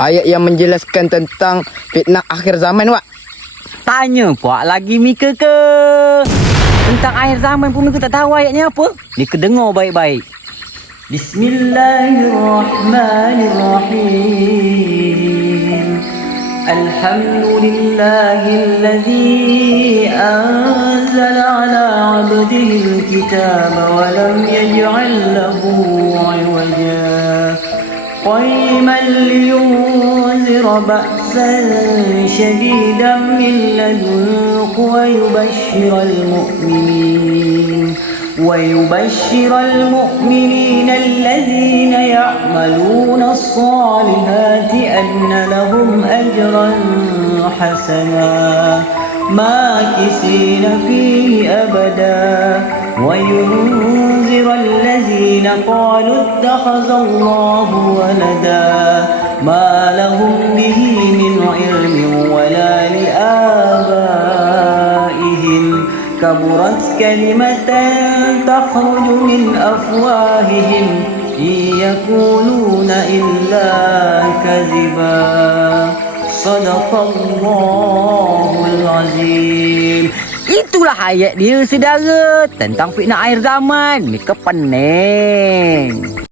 ayat yang menjelaskan tentang fitnah akhir zaman, Wak. Tanya puak lagi Mika ke? Tentang akhir zaman pun Mika tak tahu ayatnya apa. Mika dengar baik-baik. Bismillahirrahmanirrahim. Alhamdulillahillazi anzala ala abdihil kitaba wa lam yaj'al lahu 'iwaja. قيما لينذر بأسا شديدا من لدنه ويبشر المؤمنين الذين يعملون الصالحات أن لهم أجرا حسنا ماكثين فيه أبدا وينذر الذين قالوا اتخذ الله ولدا ما لهم به من علم ولا لآبائهم كبرت كلمة تخرج من أفواههم إن يقولون إلا كذبا صدق الله العظيم. Itulah ayat dia, saudara, tentang fitnah akhir zaman. Mika pening.